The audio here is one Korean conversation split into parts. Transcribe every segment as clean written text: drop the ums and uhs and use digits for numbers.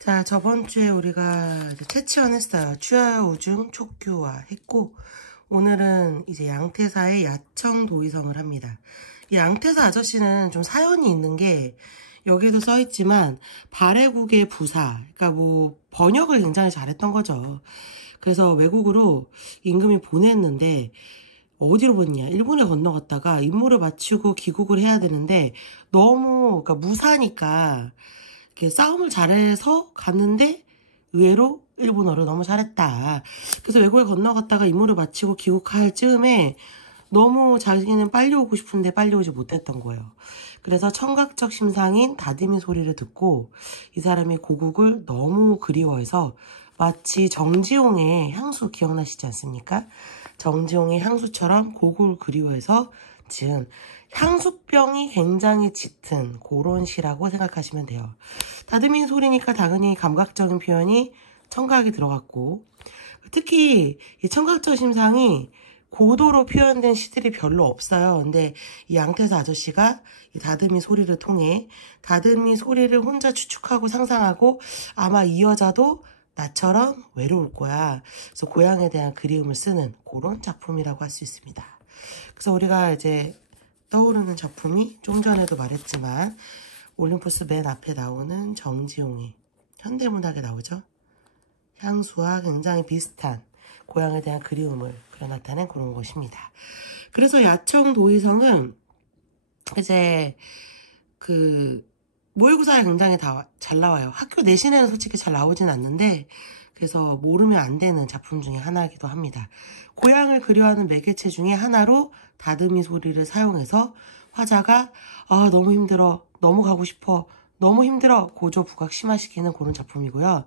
자, 저번 주에 우리가 채취원 했어요. 추하여 우중 촉규화 했고, 오늘은 이제 양태사의 야청도의성을 합니다. 이 양태사 아저씨는 좀 사연이 있는 게, 여기도 써있지만, 발해국의 부사, 그러니까 뭐, 번역을 굉장히 잘했던 거죠. 그래서 외국으로 임금이 보냈는데, 어디로 보냈냐? 일본에 건너갔다가 임무를 마치고 귀국을 해야 되는데, 너무, 그러니까 무사니까, 싸움을 잘해서 갔는데 의외로 일본어를 너무 잘했다. 그래서 외국에 건너갔다가 임무를 마치고 귀국할 즈음에 너무 자기는 빨리 오고 싶은데 빨리 오지 못했던 거예요. 그래서 청각적 심상인 다듬이 소리를 듣고 이 사람이 고국을 너무 그리워해서 마치 정지용의 향수 기억나시지 않습니까? 정지용의 향수처럼 고국을 그리워해서 지은 향수병이 굉장히 짙은 그런 시라고 생각하시면 돼요. 다듬이 소리니까 당연히 감각적인 표현이 청각이 들어갔고, 특히 이 청각적 심상이 고도로 표현된 시들이 별로 없어요. 근데 이 양태사 아저씨가 이 다듬이 소리를 통해 다듬이 소리를 혼자 추측하고 상상하고 아마 이 여자도 나처럼 외로울 거야. 그래서 고향에 대한 그리움을 쓰는 그런 작품이라고 할 수 있습니다. 그래서 우리가 이제 떠오르는 작품이 좀 전에도 말했지만 올림포스 맨 앞에 나오는 정지용의 현대문학에 나오죠. 향수와 굉장히 비슷한 고향에 대한 그리움을 나타낸 그런 것입니다. 그래서 야청도의성은 이제 모의고사에 굉장히 잘 나와요. 학교 내신에는 솔직히 잘 나오진 않는데 그래서 모르면 안 되는 작품 중에 하나이기도 합니다. 고향을 그리워하는 매개체 중에 하나로 다듬이 소리를 사용해서 화자가 너무 힘들어, 너무 가고 싶어, 너무 힘들어 고조 부각 심화시키는 그런 작품이고요.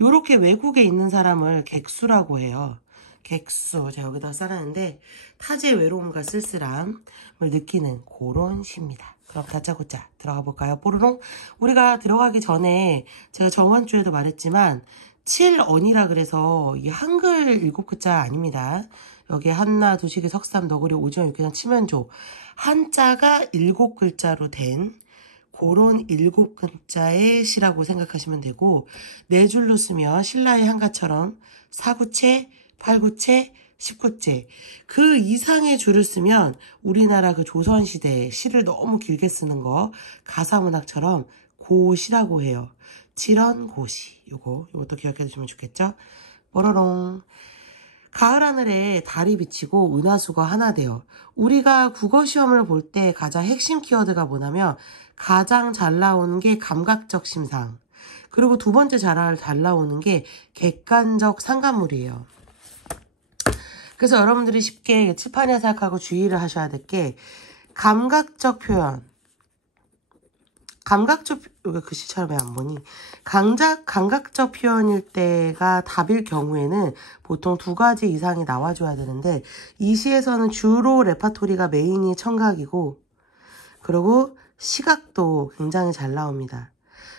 이렇게 외국에 있는 사람을 객수라고 해요. 객수, 제가 여기다 써놨는데 타지의 외로움과 쓸쓸함을 느끼는 그런 시입니다. 그럼 다짜고짜 들어가 볼까요? 뽀로롱. 우리가 들어가기 전에 제가 저번 주에도 말했지만 7언이라 그래서 이 한글 7글자 아닙니다. 여기에 한나, 두식이, 석삼, 너구리, 오지원, 육개장, 치면조 한자가 7글자로 된 그런 7글자의 시라고 생각하시면 되고, 네 줄로 쓰면 신라의 한가처럼 4구체, 8구체, 10구체 그 이상의 줄을 쓰면 우리나라 그 조선시대 시를 너무 길게 쓰는 거 가사문학처럼 고시라고 해요. 칠언고시. 요것도 기억해 두시면 좋겠죠? 뽀로롱. 가을 하늘에 달이 비치고 은하수가 하나 되어. 우리가 국어시험을 볼 때 가장 핵심 키워드가 뭐냐면 가장 잘 나오는 게 감각적 심상, 그리고 두 번째 잘 나오는 게 객관적 상관물이에요. 그래서 여러분들이 쉽게 칠판에 생각하고 주의를 하셔야 될 게 감각적 표현. 여기 글씨처럼 왜 안 보니? 감각적 표현일 때가 답일 경우에는 보통 2가지 이상이 나와줘야 되는데 이 시에서는 주로 레파토리가 메인이 청각이고 그리고 시각도 굉장히 잘 나옵니다.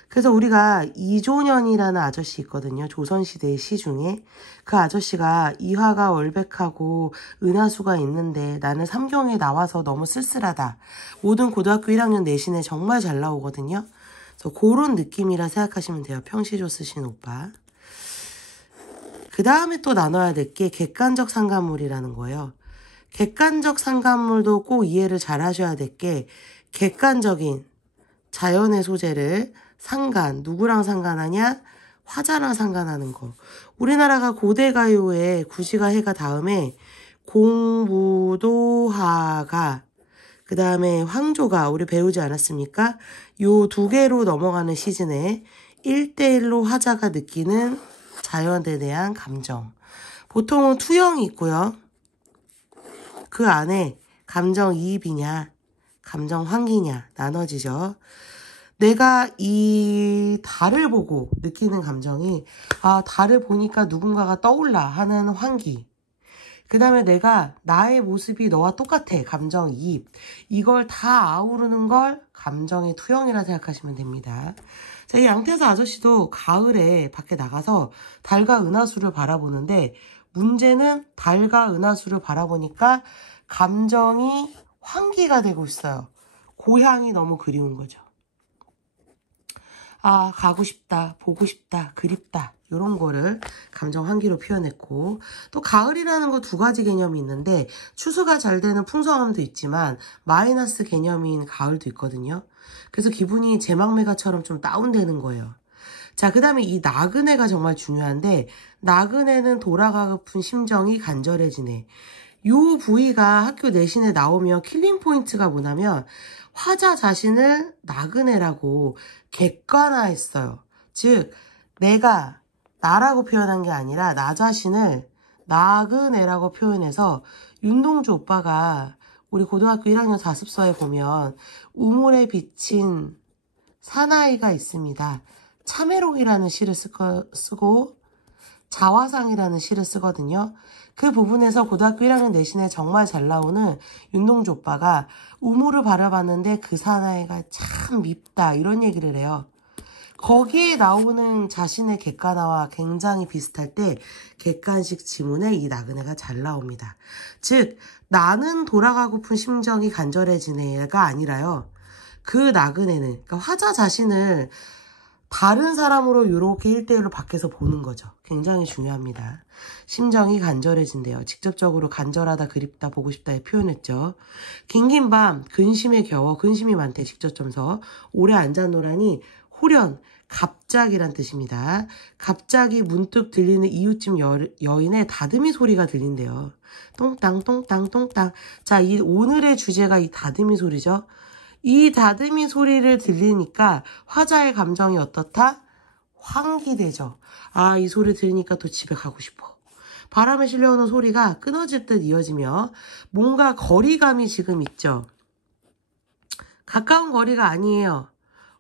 그래서 우리가 이조년이라는 아저씨 있거든요. 조선시대의 시 중에. 그 아저씨가 이화가 월백하고 은하수가 있는데 나는 삼경에 나와서 너무 쓸쓸하다. 모든 고등학교 1학년 내신에 정말 잘 나오거든요. 그래서 그런 느낌이라 생각하시면 돼요. 평시조 쓰신 오빠. 그 다음에 또 나눠야 될 게 객관적 상관물이라는 거예요. 객관적 상관물도 꼭 이해를 잘 하셔야 될 게 객관적인 자연의 소재를 누구랑 상관하냐? 화자랑 상관하는 거. 우리나라가 고대 가요에 구시가 해가 다음에 공무도하가 그 다음에 황조가 우리 배우지 않았습니까? 요 2개로 넘어가는 시즌에 1대1로 화자가 느끼는 자연에 대한 감정. 보통은 투영이 있고요. 그 안에 감정이입이냐 감정환기냐 나눠지죠. 내가 이 달을 보고 느끼는 감정이 달을 보니까 누군가가 떠올라 하는 환기. 그 다음에 내가 나의 모습이 너와 똑같아. 감정이입. 이걸 다 아우르는 걸 감정의 투영이라 생각하시면 됩니다. 자, 이 양태사 아저씨도 가을에 밖에 나가서 달과 은하수를 바라보는데 문제는 달과 은하수를 바라보니까 감정이 환기가 되고 있어요. 고향이 너무 그리운 거죠. 아, 가고 싶다, 보고 싶다, 그립다 이런 거를 감정 한기로 표현했고, 또 가을이라는 거 두 가지 개념이 있는데 추수가 잘 되는 풍성함도 있지만 마이너스 개념인 가을도 있거든요. 그래서 기분이 제막매가처럼 좀 다운되는 거예요. 자, 그 다음에 이 나그네가 정말 중요한데, 나그네는 돌아가고픈 심정이 간절해지네. 요 부위가 학교 내신에 나오면 킬링 포인트가 뭐냐면 화자 자신을 나그네라고 객관화했어요. 즉 내가 나라고 표현한 게 아니라 나 자신을 나그네라고 표현해서 윤동주 오빠가 우리 고등학교 1학년 자습서에 보면 우물에 비친 사나이가 있습니다. 참외록이라는 시를 쓰고 자화상이라는 시를 쓰거든요. 그 부분에서 고등학교 1학년 내신에 정말 잘 나오는 윤동주 오빠가 우물을 바라봤는데 그 사나이가 참 밉다 이런 얘기를 해요. 거기에 나오는 자신의 객관화와 굉장히 비슷할 때 객관식 지문에 이 나그네가 잘 나옵니다. 즉 나는 돌아가고픈 심정이 간절해지네가 아니라요. 그 나그네는 그러니까 화자 자신을 다른 사람으로 이렇게 1대1로 밖에서 보는 거죠. 굉장히 중요합니다. 심정이 간절해진대요. 직접적으로 간절하다, 그립다, 보고 싶다에 표현했죠. 긴긴 밤, 근심에 겨워, 근심이 많대, 직접점서. 오래 앉아노라니, 호련, 갑작이란 뜻입니다. 갑자기 문득 들리는 이웃집 여인의 다듬이 소리가 들린대요. 똥땅, 똥땅, 똥땅. 자, 오늘의 주제가 이 다듬이 소리죠. 이 다듬이 소리를 들리니까 화자의 감정이 어떻다? 환기되죠. 아, 이 소리 들으니까 또 집에 가고 싶어. 바람에 실려오는 소리가 끊어질 듯 이어지며 뭔가 거리감이 지금 있죠. 가까운 거리가 아니에요.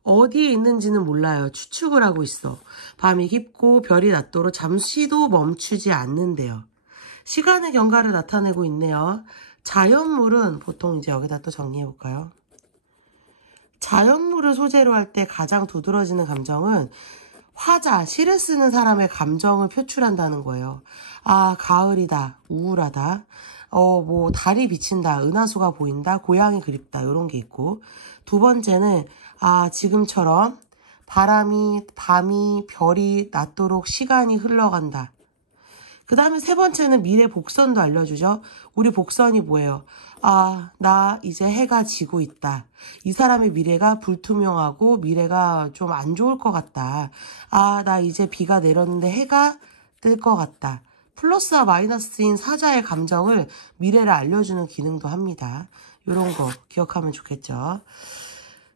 어디에 있는지는 몰라요. 추측을 하고 있어. 밤이 깊고 별이 낮도록 잠시도 멈추지 않는데요. 시간의 경과를 나타내고 있네요. 자연물은 보통 이제 여기다 또 정리해볼까요? 자연물을 소재로 할 때 가장 두드러지는 감정은 화자, 시를 쓰는 사람의 감정을 표출한다는 거예요. 아, 가을이다, 우울하다, 뭐 달이 비친다, 은하수가 보인다, 고향이 그립다 이런 게 있고, 두 번째는 아, 지금처럼 밤이 별이 낮도록 시간이 흘러간다. 그 다음에 세 번째는 미래 복선도 알려주죠. 우리 복선이 뭐예요? 아, 나 이제 해가 지고 있다. 이 사람의 미래가 불투명하고 미래가 좀 안 좋을 것 같다. 아, 나 이제 비가 내렸는데 해가 뜰 것 같다. 플러스와 마이너스인 사자의 감정을 미래를 알려주는 기능도 합니다. 이런 거 기억하면 좋겠죠.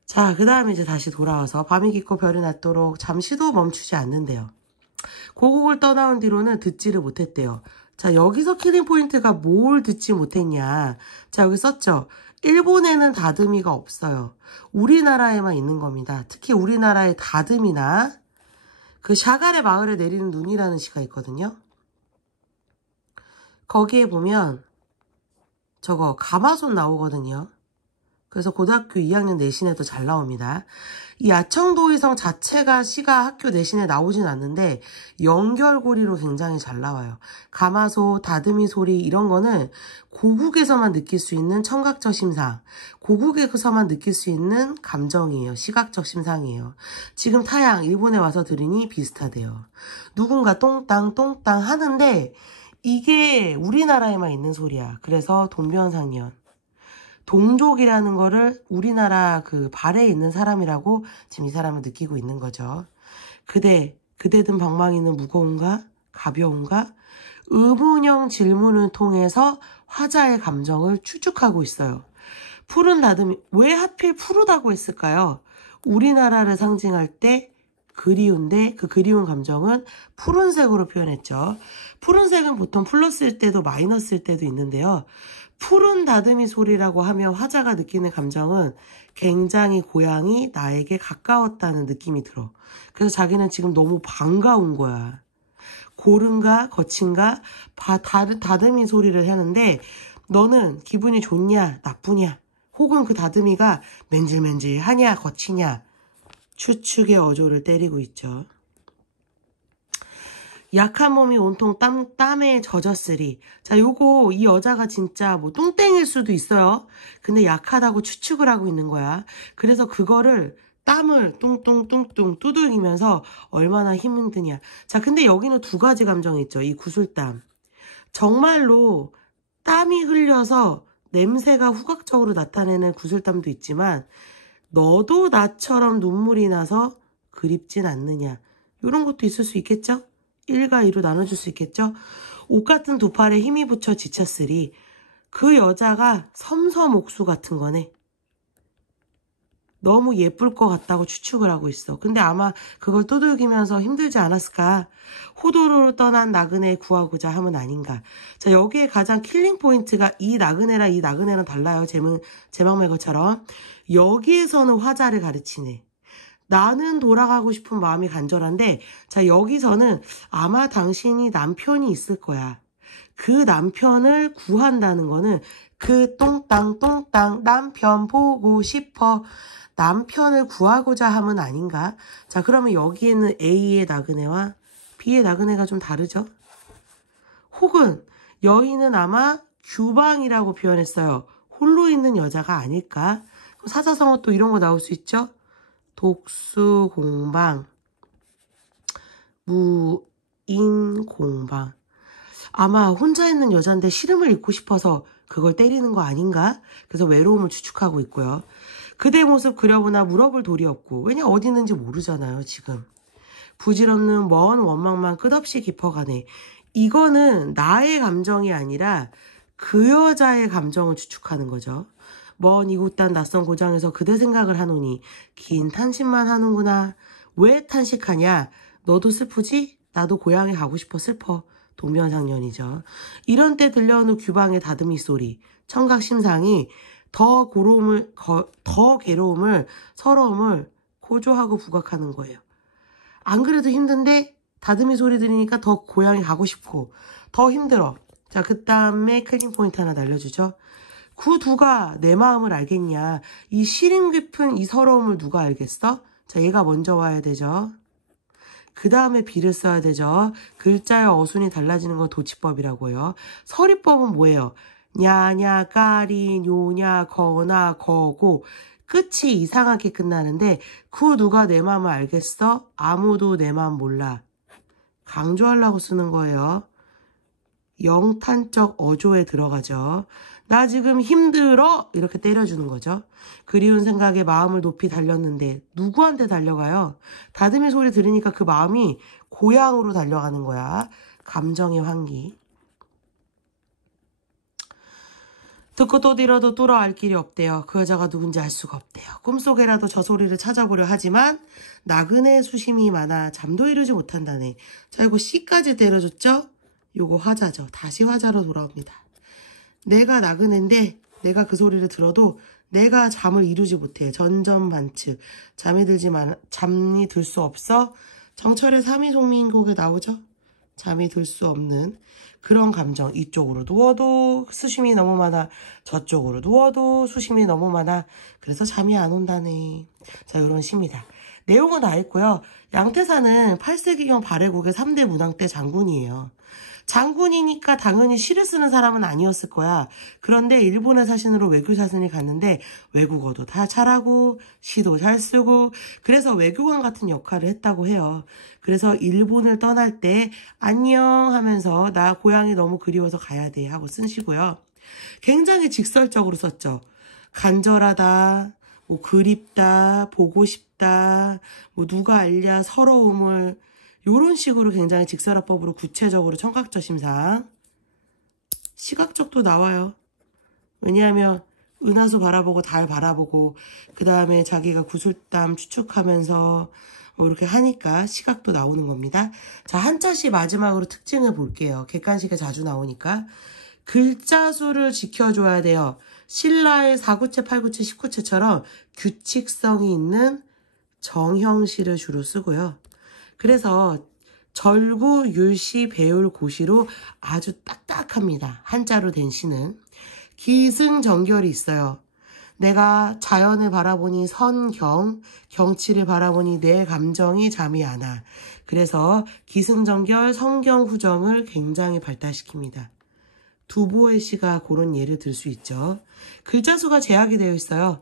자, 그 다음에 이제 다시 돌아와서 밤이 깊고 별이 낮도록 잠시도 멈추지 않는데요. 고국을 떠나온 뒤로는 듣지를 못했대요. 자, 여기서 킬링 포인트가 뭘 듣지 못했냐. 자, 여기 썼죠. 일본에는 다듬이가 없어요. 우리나라에만 있는 겁니다. 특히 우리나라의 다듬이나 그 샤갈의 마을에 내리는 눈이라는 시가 있거든요. 거기에 보면 저거 가마솥 나오거든요. 그래서 고등학교 2학년 내신에도 잘 나옵니다. 이 야청도의성 자체가 시가 학교 내신에 나오진 않는데 연결고리로 굉장히 잘 나와요. 가마솥, 다듬이 소리 이런 거는 고국에서만 느낄 수 있는 청각적 심상, 고국에서만 느낄 수 있는 감정이에요. 시각적 심상이에요. 지금 타양, 일본에 와서 들으니 비슷하대요. 누군가 똥땅 똥땅 하는데 이게 우리나라에만 있는 소리야. 그래서 동변상련. 동족이라는 거를 우리나라 그 발에 있는 사람이라고 지금 이 사람은 느끼고 있는 거죠. 그대든 방망이는 무거운가? 가벼운가? 의문형 질문을 통해서 화자의 감정을 추측하고 있어요. 푸른 다듬이, 왜 하필 푸르다고 했을까요? 우리나라를 상징할 때 그리운데 그 그리운 감정은 푸른색으로 표현했죠. 푸른색은 보통 플러스일 때도 마이너스일 때도 있는데요. 푸른 다듬이 소리라고 하면 화자가 느끼는 감정은 굉장히 고향이 나에게 가까웠다는 느낌이 들어. 그래서 자기는 지금 너무 반가운 거야. 고른가 거친가 다듬이 소리를 하는데 너는 기분이 좋냐 나쁘냐 혹은 그 다듬이가 맨질맨질하냐 거치냐 추측의 어조를 때리고 있죠. 약한 몸이 온통 땀에 젖었으리. 자, 요거 이 여자가 진짜 뭐 똥땡일 수도 있어요. 근데 약하다고 추측을 하고 있는 거야. 그래서 그거를 땀을 뚱뚱뚱뚱 두들기면서 얼마나 힘드냐. 자, 근데 여기는 두 가지 감정이 있죠. 이 구슬땀. 정말로 땀이 흘려서 냄새가 후각적으로 나타내는 구슬땀도 있지만 너도 나처럼 눈물이 나서 그립진 않느냐. 이런 것도 있을 수 있겠죠? 1과 2로 나눠줄 수 있겠죠? 옷 같은 두 팔에 힘이 붙여 지쳤으리 그 여자가 섬섬옥수 같은 거네. 너무 예쁠 것 같다고 추측을 하고 있어. 근데 아마 그걸 두들기면서 힘들지 않았을까? 호도로 떠난 나그네 구하고자 함은 아닌가. 자, 여기에 가장 킬링 포인트가 이 나그네랑 달라요. 제막매거처럼. 여기에서는 화자를 가르치네. 나는 돌아가고 싶은 마음이 간절한데, 자, 여기서는 아마 당신이 남편이 있을 거야. 그 남편을 구한다는 거는 그 똥땅 남편 보고 싶어. 남편을 구하고자 함은 아닌가? 자, 그러면 여기에는 A의 나그네와 B의 나그네가 좀 다르죠? 혹은 여인은 아마 규방이라고 표현했어요. 홀로 있는 여자가 아닐까? 사자성어 또 이런 거 나올 수 있죠? 독수공방, 무인공방. 아마 혼자 있는 여잔데 시름을 잃고 싶어서 그걸 때리는 거 아닌가? 그래서 외로움을 추측하고 있고요. 그대 모습 그려보나 물어볼 도리 없고, 왜냐 어디 있는지 모르잖아요 지금. 부질없는 먼 원망만 끝없이 깊어가네. 이거는 나의 감정이 아니라 그 여자의 감정을 추측하는 거죠. 먼 이곳단 낯선 고장에서 그대 생각을 하노니 긴 탄식만 하는구나. 왜 탄식하냐? 너도 슬프지? 나도 고향에 가고 싶어 슬퍼. 동면상련이죠. 이런 때 들려오는 규방의 다듬이 소리, 청각심상이 더 괴로움을, 서러움을 고조하고 부각하는 거예요. 안 그래도 힘든데 다듬이 소리 들으니까 더 고향에 가고 싶고 더 힘들어. 자, 그 다음에 클린 포인트 하나 날려주죠. 그 누가 내 마음을 알겠냐. 이 시림 깊은 이 서러움을 누가 알겠어? 자, 얘가 먼저 와야 되죠. 그 다음에 비를 써야 되죠. 글자의 어순이 달라지는 건 도치법이라고요. 서리법은 뭐예요? 냐냐, 까리, 뇨냐, 거나, 거고. 끝이 이상하게 끝나는데 그 누가 내 마음을 알겠어? 아무도 내 마음 몰라. 강조하려고 쓰는 거예요. 영탄적 어조에 들어가죠. 나 지금 힘들어! 이렇게 때려주는 거죠. 그리운 생각에 마음을 높이 달렸는데 누구한테 달려가요? 다듬이 소리 들으니까 그 마음이 고향으로 달려가는 거야. 감정의 환기. 듣고 또 들어도 뚫어 알 길이 없대요. 그 여자가 누군지 알 수가 없대요. 꿈속에라도 저 소리를 찾아보려 하지만 나그네 수심이 많아 잠도 이루지 못한다네. 자, 이거 C까지 때려줬죠? 요거 화자죠. 다시 화자로 돌아옵니다. 내가 나그네인데 내가 그 소리를 들어도 내가 잠을 이루지 못해. 전전반측. 잠이 들 수 없어. 정철의 삼위송민곡에 나오죠? 잠이 들 수 없는 그런 감정. 이쪽으로 누워도 수심이 너무 많아. 저쪽으로 누워도 수심이 너무 많아. 그래서 잠이 안 온다네. 자, 이런 시입니다. 내용은 다 있고요. 양태사는 8세기경 발해국의 3대 문왕 때 장군이에요. 장군이니까 당연히 시를 쓰는 사람은 아니었을 거야. 그런데 일본의 사신으로 외교사신이 갔는데 외국어도 다 잘하고 시도 잘 쓰고 그래서 외교관 같은 역할을 했다고 해요. 그래서 일본을 떠날 때 안녕 하면서 나 고향이 너무 그리워서 가야 돼 하고 쓴 시고요. 굉장히 직설적으로 썼죠. 간절하다, 뭐 그립다, 보고 싶다, 뭐 누가 알랴, 서러움을 요런 식으로 굉장히 직설화법으로 구체적으로 청각적 심상. 시각적도 나와요. 왜냐하면 은하수 바라보고 달 바라보고 그 다음에 자기가 구슬땀 추측하면서 뭐 이렇게 하니까 시각도 나오는 겁니다. 자, 한자시 마지막으로 특징을 볼게요. 객관식에 자주 나오니까. 글자 수를 지켜줘야 돼요. 신라의 4구체, 8구체, 10구체처럼 규칙성이 있는 정형시를 주로 쓰고요. 그래서 절구, 율시, 배울, 고시로 아주 딱딱합니다. 한자로 된 시는. 기승전결이 있어요. 내가 자연을 바라보니 선경, 경치를 바라보니 내 감정이 잠이 안 와. 그래서 기승전결, 성경후정을 굉장히 발달시킵니다. 두보의 시가 그런 예를 들 수 있죠. 글자 수가 제약이 되어 있어요.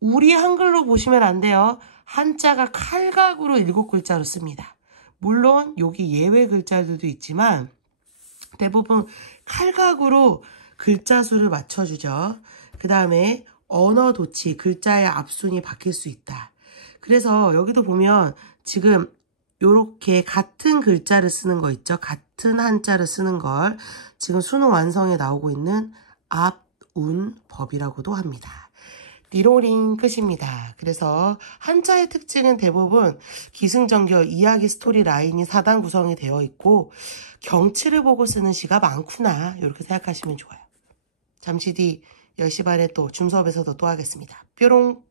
우리 한글로 보시면 안 돼요. 한자가 칼각으로 7글자로 씁니다. 물론 여기 예외 글자들도 있지만 대부분 칼각으로 글자 수를 맞춰주죠. 그 다음에 언어 도치, 글자의 앞순이 바뀔 수 있다. 그래서 여기도 보면 지금 요렇게 같은 글자를 쓰는 거 있죠. 같은 한자를 쓰는 걸 지금 수능 완성에 나오고 있는 앞운법이라고도 합니다. 리로링 끝입니다. 그래서 한자의 특징은 대부분 기승전결, 이야기 스토리 라인이 4단 구성이 되어 있고 경치를 보고 쓰는 시가 많구나 이렇게 생각하시면 좋아요. 잠시 뒤 10시 반에 또 줌수업에서도 또 하겠습니다. 뾰롱!